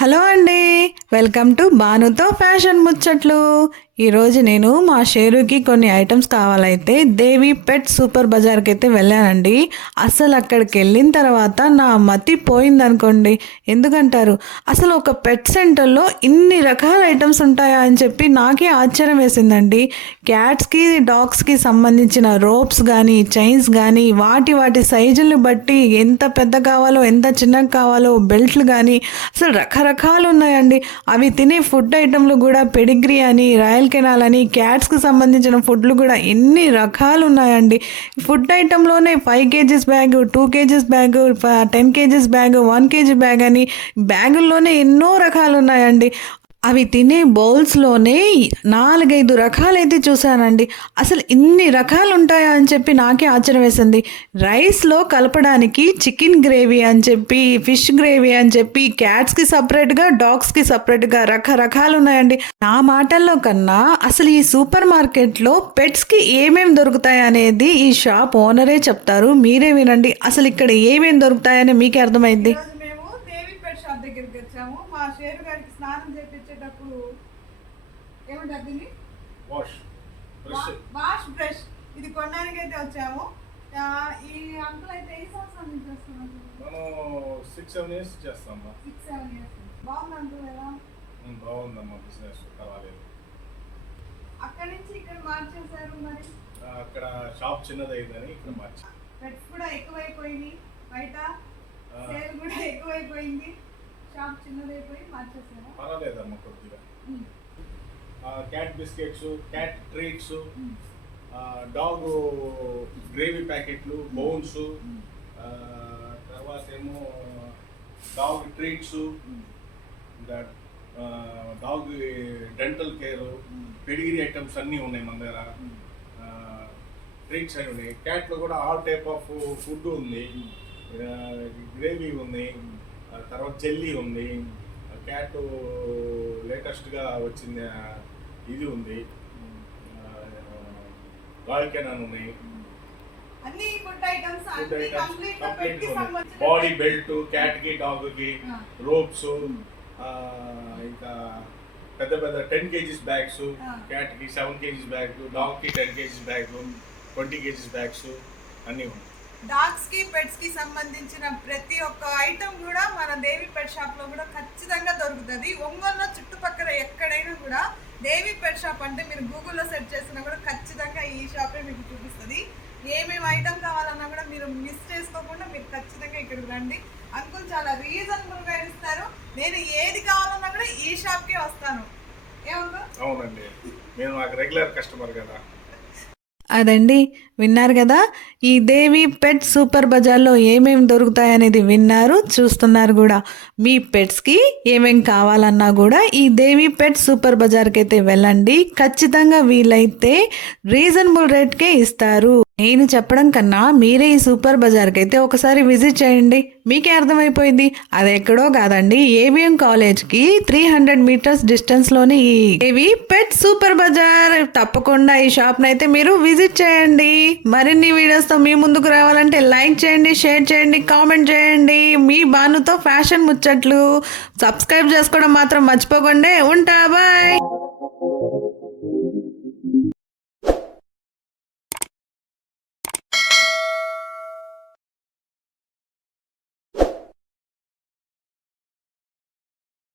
Hello అండి, welcome to బానుతో fashion ముచ్చట్లు. ఈరోజు నేను మా షేరుకి కొన్ని ఐటమ్స్ కావాలైతే దేవి పెట్ సూపర్ బజార్కి అయితే వెళ్ళానండి. అసలు అక్కడికి వెళ్ళిన తర్వాత నా మతి పోయిందనుకోండి. ఎందుకంటారు, అసలు ఒక పెట్ సెంటర్లో ఇన్ని రకాల ఐటమ్స్ ఉంటాయా అని చెప్పి నాకే ఆశ్చర్యం వేసిందండి. క్యాట్స్కి డాగ్స్కి సంబంధించిన రోప్స్ కానీ చైన్స్ కానీ వాటి సైజులను బట్టి ఎంత పెద్ద కావాలో ఎంత చిన్నగా కావాలో బెల్ట్లు కానీ అసలు రకరకాలు ఉన్నాయండి. అవి తినే ఫుడ్ ఐటెంలు కూడా పెడిగ్రీ అని రాయల్ కెనాల్ అని క్యాట్స్కి సంబంధించిన ఫుడ్లు కూడా ఎన్ని రకాలు ఉన్నాయండి. ఫుడ్ ఐటెంలోనే 5 kgs bag, 2 kgs bag, 10 kgs bag, 1 kg bag అని బ్యాగుల్లోనే ఎన్నో రకాలు ఉన్నాయండి. అవి తినే బౌల్స్లోనే 4-5 రకాలైతే చూశానండి. అసలు ఇన్ని రకాలు ఉంటాయా అని చెప్పి నాకే ఆశ్చర్యం వేసింది. రైస్లో కలపడానికి చికెన్ గ్రేవీ అని చెప్పి, ఫిష్ గ్రేవీ అని చెప్పి, క్యాట్స్కి సపరేట్గా డాగ్స్కి సపరేట్గా రకరకాలు ఉన్నాయండి. నా మాటల్లో కన్నా అసలు ఈ సూపర్ మార్కెట్లో పెట్స్కి ఏమేమి దొరుకుతాయి అనేది ఈ షాప్ ఓనరే చెప్తారు. మీరే వినండి, అసలు ఇక్కడ ఏమేమి దొరుకుతాయని మీకే అర్థమైంది. దగ్గరికి వచ్చాము. మా షేరు గారికి స్నానం చేయించేటప్పుడు ఏమంటారు వాష్ బ్రష్ ఇది కొనడానికి అయితే వచ్చాము. ఈ అంకుల్ అయితే ఏ సంవత్సరం నుంచి వస్తున్నారు? మనం 6-7 years చేస్తామా. 6-7 years. బాగుంది అంకుల్, ఎలా బాగుందమ్మా, బిజినెస్ పర్వాలేదు. అక్కడి నుంచి ఇక్కడ మార్చేశారు. మరి అక్కడ షాప్ చిన్నదైందని ఇక్కడ మార్చి పెట్స్ కూడా ఎక్కువైపోయింది, బయట సేల్ కూడా ఎక్కువైపోయింది, షాప్ చిన్నదైపోయి మార్చేసారా? పర్వాలేదమ్మా కొద్దిగా. Cat biscuits, cat treats, dog gravy ప్యాకెట్లు, బౌన్స్, తర్వాత ఏమో dog treats, dog dental care, pedigree items అన్నీ ఉన్నాయి మన దగ్గర. ట్రీట్స్ అవి ఉన్నాయి. క్యాట్లో కూడా ఆల్ టైప్ ఆఫ్ ఫుడ్ ఉంది, గ్రేవీ ఉంది, తర్వాత జెల్లీ ఉంది, క్యాట్ లేటెస్ట్గా వచ్చిన ఇది ఉంది, రాయల్ కెనాల్ ఉన్నాయి, బాడీ బెల్ట్ క్యాట్కి డాగ్కి, రోప్స్, ఇంకా పెద్ద 10 kgs బ్యాగ్స్, క్యాట్కి 7 kgs బ్యాగ్, డాగ్కి 10 kgs బ్యాగ్, 20 kgs బ్యాగ్స్ అన్నీ ఉన్నాయి. డాగ్స్ కి పెట్స్ కి సంబంధించిన ప్రతి ఒక్క ఐటమ్ కూడా మన దేవి పెట్ షాప్ లో కూడా ఖచ్చితంగా దొరుకుతుంది. ఒంగోలులో చుట్టుపక్కల ఎక్కడైనా కూడా దేవి పెట్ షాప్ అంటే మీరు గూగుల్లో సెర్చ్ చేసినా కూడా ఖచ్చితంగా ఈ షాపే మీకు చూపిస్తుంది. ఏమేమి ఐటమ్ కావాలన్నా కూడా మీరు మిస్ చేసుకోకుండా మీరు ఖచ్చితంగా ఇక్కడికి రండి. అంకుల్ చాలా రీజనబుల్గా ఇస్తారు. నేను ఏది కావాలన్నా కూడా ఈ షాప్కే వస్తాను. ఏమంకుల్? అవునండి, నేను నాకు రెగ్యులర్ కస్టమర్ కదా. అదండి, విన్నారు కదా. ఈ దేవి పెట్ సూపర్ బజార్లో ఏమేమి దొరుకుతాయనేది విన్నారు, చూస్తున్నారు కూడా. మీ పెట్స్కి ఏమేమి కావాలన్నా కూడా ఈ దేవి పెట్ సూపర్ బజార్కి అయితే వెళ్ళండి. ఖచ్చితంగా వీలైతే రీజనబుల్ రేట్కే ఇస్తారు. నేను చెప్పడం కన్నా మీరే ఈ సూపర్ బజార్కి అయితే ఒకసారి విజిట్ చేయండి, మీకే అర్థమైపోయింది. అది ఎక్కడో కాదండి, ఏబిఎం కాలేజ్కి 300 meters డిస్టెన్స్లోని ఈ దేవి పెట్ సూపర్ బజార్. తప్పకుండా ఈ షాప్ని అయితే మీరు విజిట్ చేయండి. మరిన్ని వీడియోస్తో మీ ముందుకు రావాలంటే లైక్ చేయండి, షేర్ చేయండి, కామెంట్ చేయండి. మీ బానుతో ఫ్యాషన్ ముచ్చట్లు సబ్స్క్రైబ్ చేసుకోవడం మాత్రం మర్చిపోకండి. ఉంటా, బాయ్.